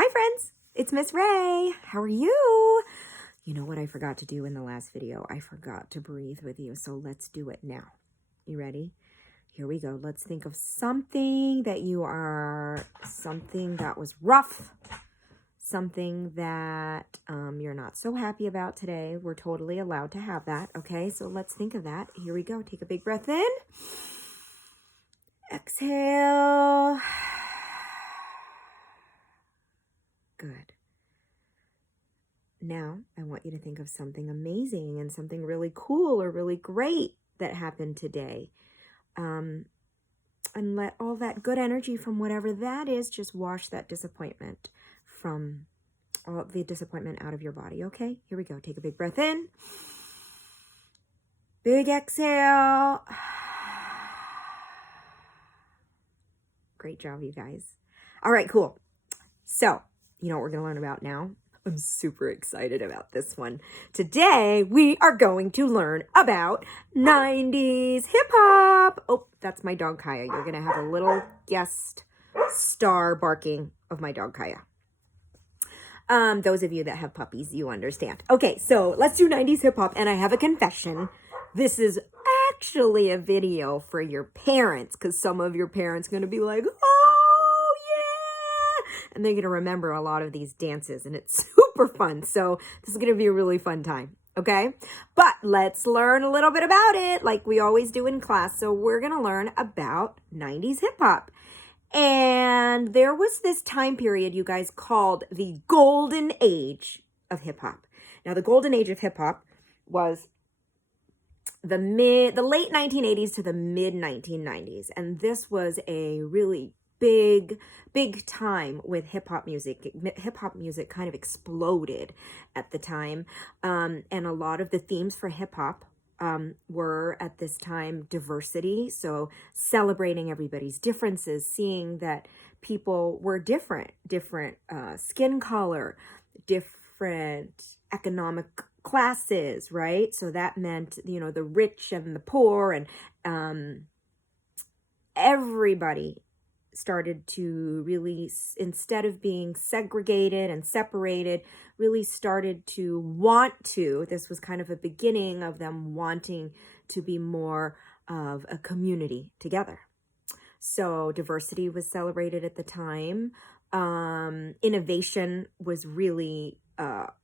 Hi friends, it's Miss Rae. How are you? You know what I forgot to do in the last video? I forgot to breathe with you, so let's do it now. You ready? Here we go. Let's think of something that was rough, something that you're not so happy about today. We're totally allowed to have that, okay? So let's think of that. Here we go. Take a big breath in. Exhale. Good. Now, I want you to think of something amazing and something really cool or really great that happened today. And let all that good energy from whatever that is just wash that disappointment from all the disappointment out of your body, okay? Here we go. Take a big breath in. Big exhale. Great job, you guys. All right, cool. So, you know what we're going to learn about now? I'm super excited about this one. Today, we are going to learn about 90s hip-hop. Oh, that's my dog, Kaya. You're going to have a little guest star barking of my dog, Kaya. Those of you that have puppies, you understand. Okay, so let's do 90s hip-hop, and I have a confession. This is actually a video for your parents, because some of your parents are going to be like, oh, yeah! And they're going to remember a lot of these dances, and it's super fun. So this is going to be a really fun time, okay? But let's learn a little bit about it like we always do in class. So we're going to learn about 90s hip-hop. And there was this time period, you guys, called the golden age of hip-hop. Now, the golden age of hip-hop was the late 1980s to the mid 1990s. And this was a really big time with hip-hop music. Hip-hop music kind of exploded at the time. And a lot of the themes for hip-hop were at this time diversity. So celebrating everybody's differences, seeing that people were different skin color, different economic classes, right? So that meant, you know, the rich and the poor, and everybody started to really, instead of being segregated and separated, really started to want to, this was kind of a beginning of them wanting to be more of a community together. So diversity was celebrated at the time. Innovation was really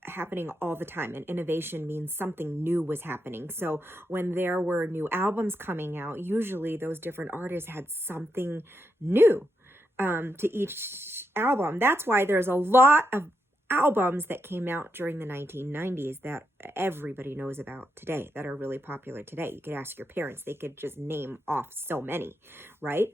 happening all the time, and innovation means something new was happening. So when there were new albums coming out, usually those different artists had something new to each album. That's why there's a lot of albums that came out during the 1990s that everybody knows about today, that are really popular today. You could ask your parents, they could just name off so many, right?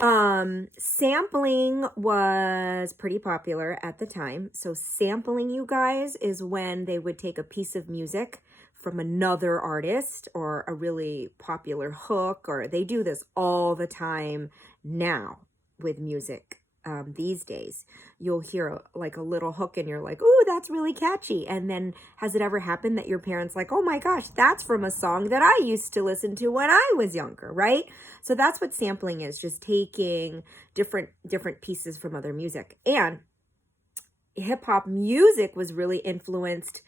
Sampling was pretty popular at the time. So sampling, you guys, is when they would take a piece of music from another artist or a really popular hook, or they do this all the time now with music. These days, you'll hear like a little hook and you're like, ooh, that's really catchy. And then has it ever happened that your parents like, oh my gosh, that's from a song that I used to listen to when I was younger, right? So that's what sampling is, just taking different pieces from other music. And hip hop music was really influenced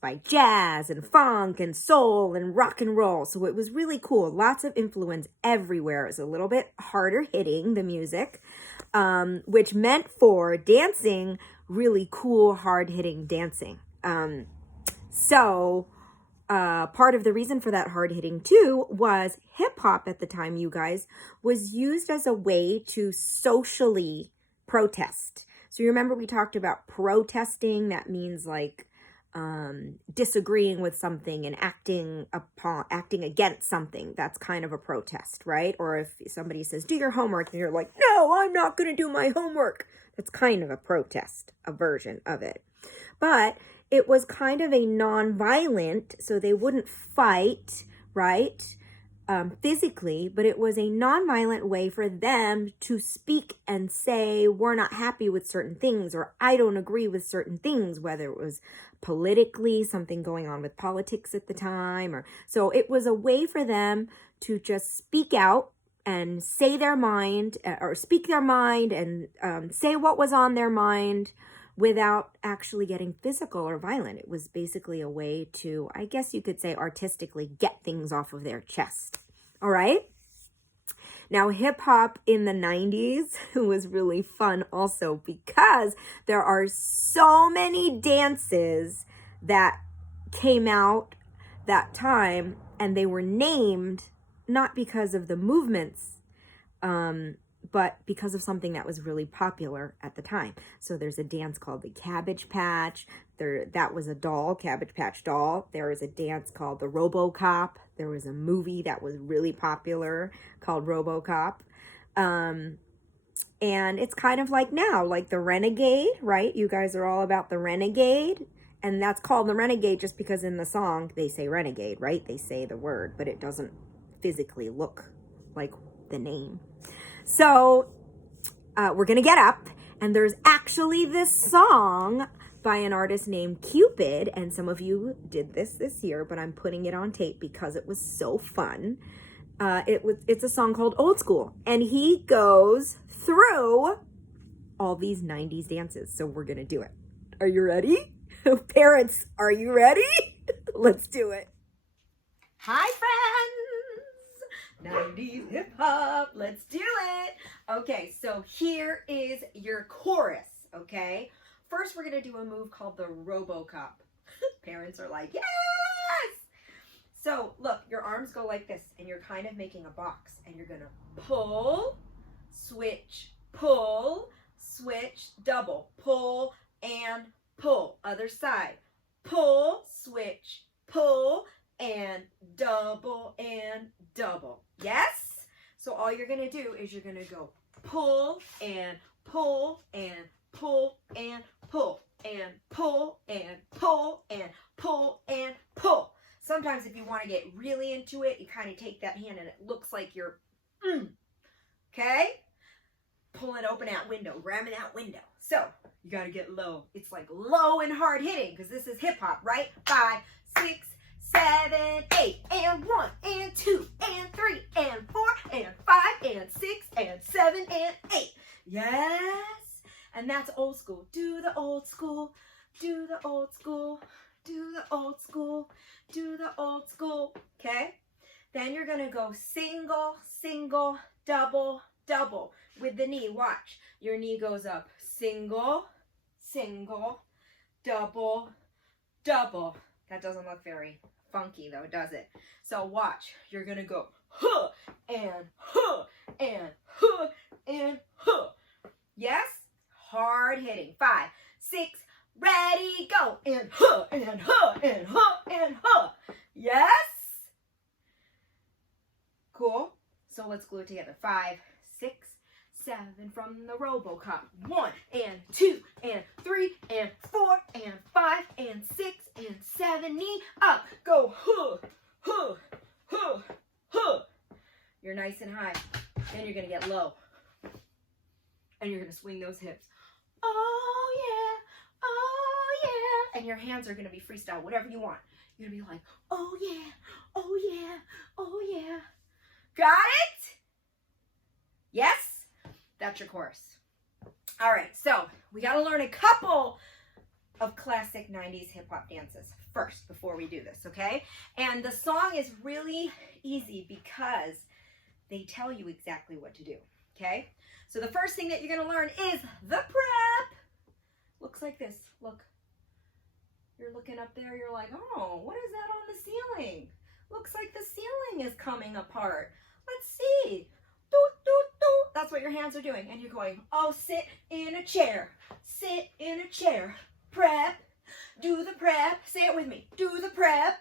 by jazz and funk and soul and rock and roll. So it was really cool. Lots of influence everywhere. It was a little bit harder hitting, the music, which meant for dancing, really cool, hard hitting dancing. So part of the reason for that hard hitting too was hip hop at the time, you guys, was used as a way to socially protest. So you remember we talked about protesting. That means like disagreeing with something and acting against something. That's kind of a protest, right? Or if somebody says, do your homework, and you're like, no, I'm not going to do my homework. That's kind of a protest, a version of it. But it was kind of a non-violent, so they wouldn't fight, right? Physically, but it was a non-violent way for them to speak and say, we're not happy with certain things, or I don't agree with certain things, whether it was politically, something going on with politics at the time, or so it was a way for them to just speak out and say their mind or speak their mind and say what was on their mind without actually getting physical or violent. It was basically a way to, I guess you could say, artistically get things off of their chest. All right? Now, hip hop in the 90s was really fun also because there are so many dances that came out that time, and they were named not because of the movements, but because of something that was really popular at the time. So there's a dance called the Cabbage Patch. That was a doll, Cabbage Patch doll. There was a dance called the RoboCop. There was a movie that was really popular called RoboCop. And it's kind of like now, like the Renegade, right? You guys are all about the Renegade. And that's called the Renegade just because in the song they say Renegade, right? They say the word, but it doesn't physically look like the name. So we're going to get up, and there's actually this song by an artist named Cupid, and some of you did this year, but I'm putting it on tape because it was so fun. It's a song called Old School, and he goes through all these 90s dances, so we're going to do it. Are you ready? Parents, are you ready? Let's do it. Hi, friends. 90s hip hop. Let's do it. Okay, so here is your chorus, okay? First, we're going to do a move called the RoboCop. Parents are like, yes! So, look, your arms go like this, and you're kind of making a box, and you're going to pull, switch, double, pull, and pull. Other side. Pull, switch, pull, and double, Yes? So all you're going to do is you're going to go pull, and pull, and pull, and pull, and pull, and pull, and pull, and pull. Sometimes if you want to get really into it, you kind of take that hand and it looks like you're, okay? Pulling open that window, grabbing that window. So you got to get low. It's like low and hard hitting because this is hip hop, right? 5, 6, 7, 8, and 1, and 2, and 3, and 4, and 5, and 6, and 7, and 8. Yes. And that's old school. Do the old school. Do the old school. Do the old school. Do the old school. Okay? Then you're going to go single, single, double, double with the knee. Watch. Your knee goes up. Single, single, double, double. That doesn't look very funky though, does it? So watch. You're going to go huh and huh and huh and huh. Yes? Hard hitting. 5, 6, ready, go. And huh and huh and huh and huh. Yes? Cool. So let's glue it together. 5, 6, 7 from the RoboCop. 1 and 2 and 3 and 4 and 5 and 6 and 7. Knee up. Go huh, huh, huh, huh. You're nice and high. Then you're going to get low. And you're going to swing those hips. Oh yeah, oh yeah. And your hands are going to be freestyle, whatever you want. You're going to be like, oh yeah, oh yeah, oh yeah. Got it? Yes? That's your chorus. All right, so we got to learn a couple of classic 90s hip hop dances first before we do this, okay? And the song is really easy because they tell you exactly what to do, okay? So the first thing that you're going to learn is the prep. Looks like this. Look. You're looking up there. You're like, oh, what is that on the ceiling? Looks like the ceiling is coming apart. Let's see. Doot, doot, doot. That's what your hands are doing. And you're going, oh, sit in a chair. Sit in a chair. Prep. Do the prep. Say it with me. Do the prep.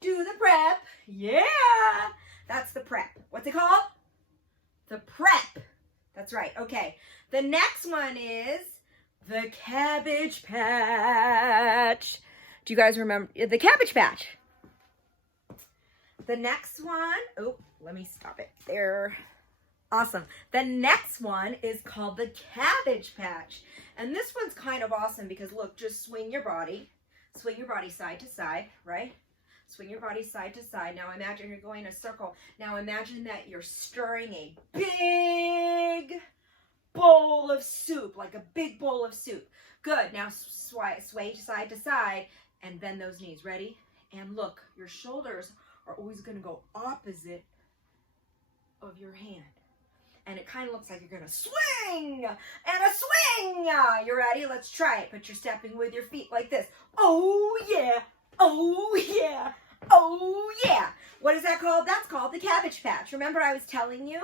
Do the prep. Yeah. That's the prep. What's it called? The prep. That's right. Okay. The next one is the Cabbage Patch. Do you guys remember the Cabbage Patch? The next one, oh, let me stop it there. Awesome. The next one is called the Cabbage Patch. And this one's kind of awesome because look, just swing your body side to side, right? Swing your body side to side. Now imagine you're going in a circle. Now imagine that you're stirring a big bowl of soup, like a big bowl of soup. Good. Now sway side to side and bend those knees. Ready? And look, your shoulders are always going to go opposite of your hand. And it kind of looks like you're going to swing and a swing. You ready? Let's try it. But you're stepping with your feet like this. Oh, yeah. Oh, yeah. Oh, yeah. What is that called? That's called the Cabbage Patch. Remember I was telling you?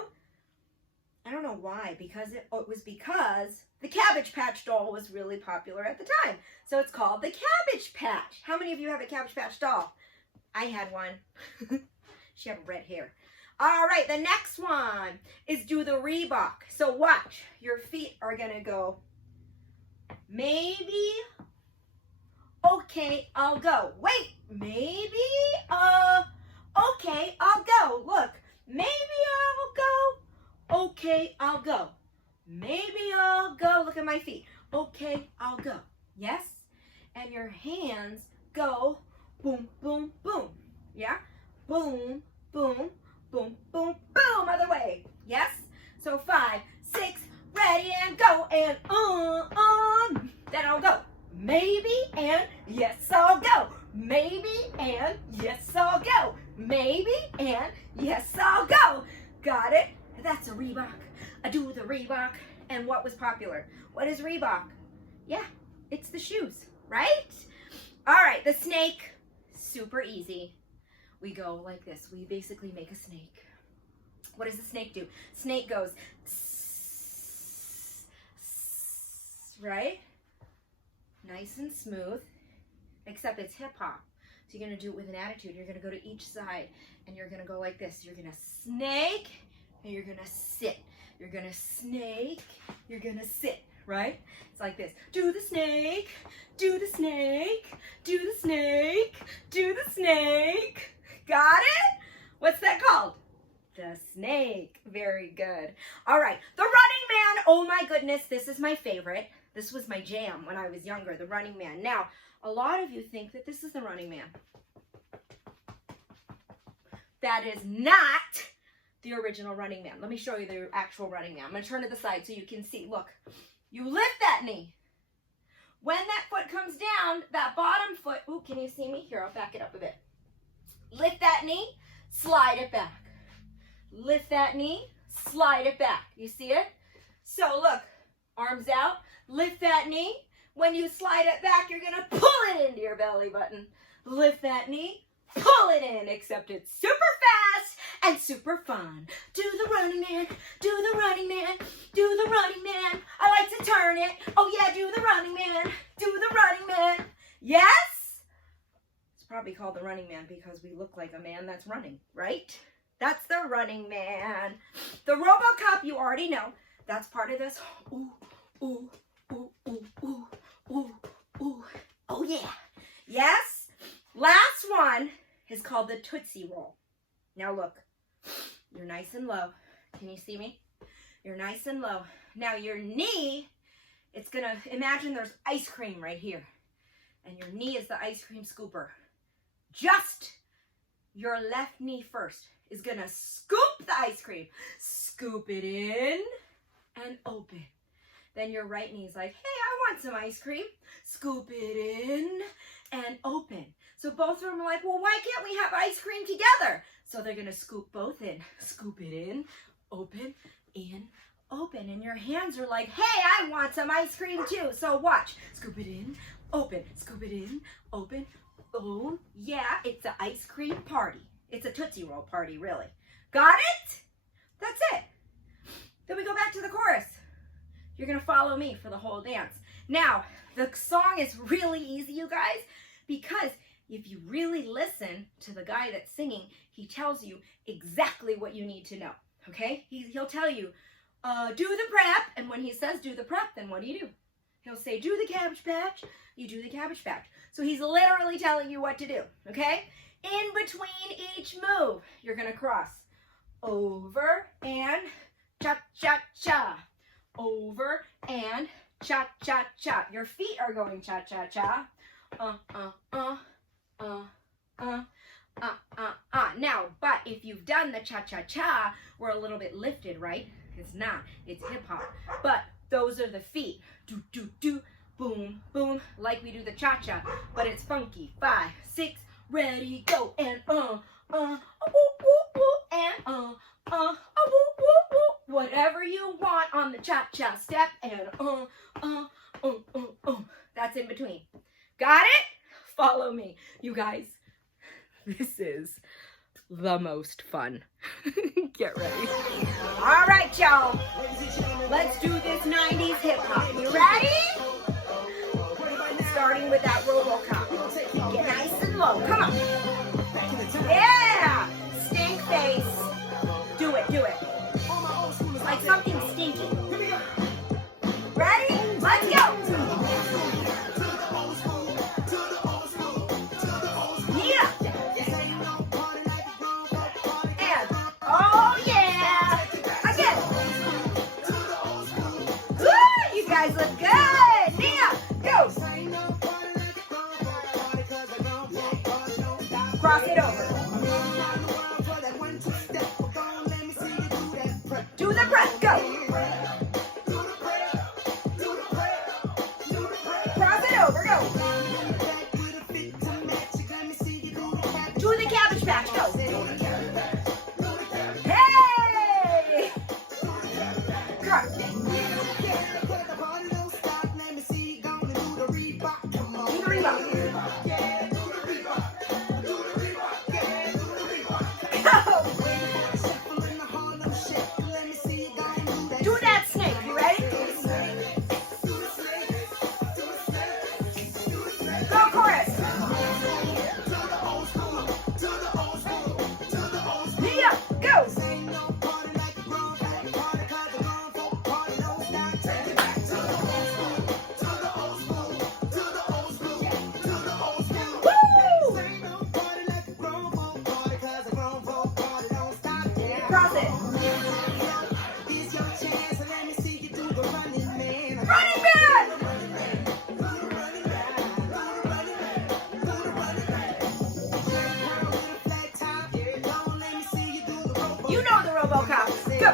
I don't know why. Because it was because the Cabbage Patch doll was really popular at the time. So it's called the Cabbage Patch. How many of you have a Cabbage Patch doll? I had one. She had red hair. All right, the next one is do the Reebok. So watch. Your feet are going to go maybe, okay, I'll go. Wait, maybe, okay, I'll go. Look, maybe I'll go. Okay, I'll go. Maybe I'll go. Look at my feet. Okay, I'll go. Yes? And your hands go boom, boom, boom. Yeah? Boom, boom, boom, boom, boom. Other way. Yes? So 5, 6, ready and go. And then I'll go. Maybe and yes, I'll go. Maybe and yes, I'll go. Maybe and yes, I'll go. Got it? That's a Reebok. I do the Reebok. And what was popular? What is Reebok? Yeah, it's the shoes, right? All right, the snake, super easy. We go like this. We basically make a snake. What does the snake do? Snake goes, right? Nice and smooth, except it's hip hop. So you're gonna do it with an attitude. You're gonna go to each side and you're gonna go like this. You're gonna snake and you're gonna sit. You're gonna snake, you're gonna sit, right? It's like this. Do the snake, do the snake, do the snake, do the snake. Got it? What's that called? The snake. Very good. All right, the running man. Oh my goodness, this is my favorite. This was my jam when I was younger, the running man. Now, a lot of you think that this is the running man. That is not the original running man. Let me show you the actual running man. I'm going to turn to the side so you can see. Look, you lift that knee. When that foot comes down, that bottom foot, ooh, can you see me? Here, I'll back it up a bit. Lift that knee, slide it back. Lift that knee, slide it back. You see it? So look, arms out, lift that knee. When you slide it back, you're going to pull it into your belly button. Lift that knee, pull it in, except it's super fast and super fun. Do the running man, do the running man, do the running man. I like to turn it. Oh yeah, do the running man, do the running man. Yes? It's probably called the running man because we look like a man that's running, right? That's the running man. The RoboCop, you already know. That's part of this. Ooh, ooh, ooh, ooh, ooh, ooh, ooh. Oh yeah. Yes? Last one is called the Tootsie Roll. Now look, you're nice and low. Can you see me? You're nice and low. Now your knee, it's gonna, imagine there's ice cream right here. And your knee is the ice cream scooper. Just your left knee first is gonna scoop the ice cream. Scoop it in and open. Then your right knee is like, hey, I want some ice cream. Scoop it in and open. So both of them are like, well, why can't we have ice cream together? So they're going to scoop both in. Scoop it in, open, open. And your hands are like, hey, I want some ice cream too. So watch. Scoop it in, open. Scoop it in, open. Oh, yeah, it's an ice cream party. It's a Tootsie Roll party, really. Got it? That's it. Then we go back to the chorus. You're going to follow me for the whole dance. Now, the song is really easy, you guys, because if you really listen to the guy that's singing, he tells you exactly what you need to know, okay? He'll tell you, do the prep, and when he says do the prep, then what do? He'll say, do the Cabbage Patch, you do the Cabbage Patch. So he's literally telling you what to do, okay? In between each move, you're going to cross over and cha-cha-cha. Over and cha-cha-cha. Your feet are going cha-cha-cha. Now, but if you've done the cha-cha-cha, we're a little bit lifted, right? It's not. It's hip-hop. But those are the feet. Do, do, do, boom, boom, like we do the cha-cha. But it's funky. 5, 6, ready, go, and woo, woo, woo, and woo, woo, woo. Whatever you want on the cha-cha step, and that's in between. Got it? Follow me, you guys. This is the most fun. Get ready. All right, y'all. Let's do this 90s hip hop. You ready? Starting with that RoboCop. Get nice and low. Come on. Yeah. Stink face. Do it. Do it. It's like something stinky. Ready? Let's go. Yeah. And oh yeah. Again. Good. You guys look good. Yeah. Go. Cross it over. Do the press. Go. Cross it over. Go. Do the Cabbage Patch. Go. Hey! Cross. Do the rebound. Do that snake. You ready? Go chorus. Yeah, go. Woo! Cross it. Running man! You know the RoboCop. Go.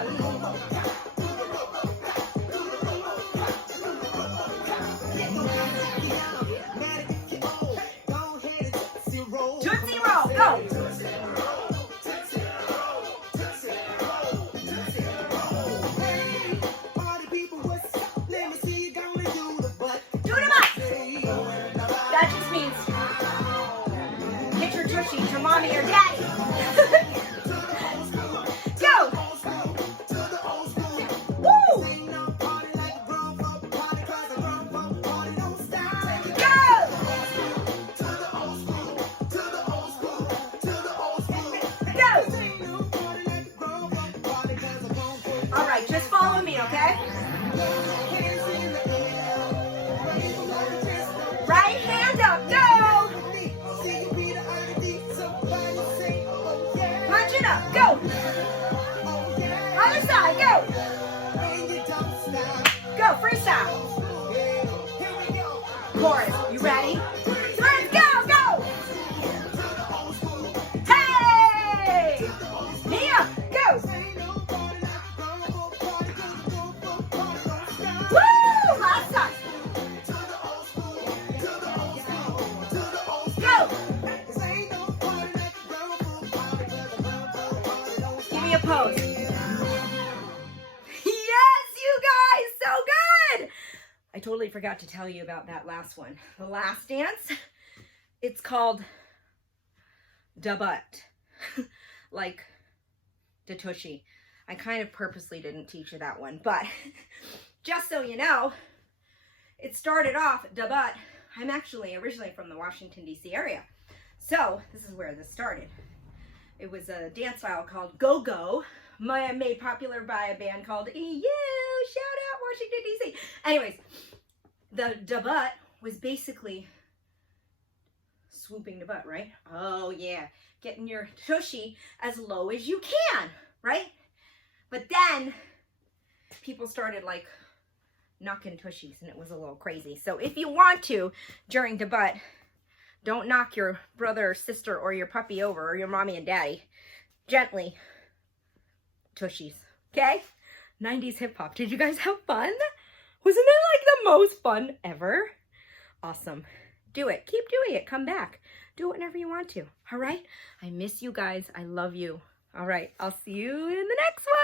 Tootsie roll. Go. Do them up. That just means get your tushy to mommy or daddy. Go. Woo. Go. All right, just follow me, okay? Right hand up, go! Punch it up, go! Other side, go! Go, freestyle! Chorus, you ready? Let's go, go! Hey! Mia, go! Woo! Last time! Go! Give me a pose. Yes, you guys, so good! I totally forgot to tell you about that last one. The last dance, it's called da butt, like da tushy. I kind of purposely didn't teach you that one, but just so you know, it started off da butt. I'm actually originally from the Washington, D.C. area. So this is where this started. It was a dance style called Go-Go, made popular by a band called EU. Shout out Washington, D.C. Anyways, the da butt was basically swooping the butt, right? Oh yeah, getting your tushy as low as you can, right? But then people started like knocking tushies and it was a little crazy. So if you want to, during da butt, Don't knock your brother or sister or your puppy over, or your mommy and daddy. Gently. Tushies. Okay? 90s hip hop. Did you guys have fun? Wasn't that like the most fun ever? Awesome. Do it. Keep doing it. Come back. Do it whenever you want to. All right? I miss you guys. I love you. All right. I'll see you in the next one.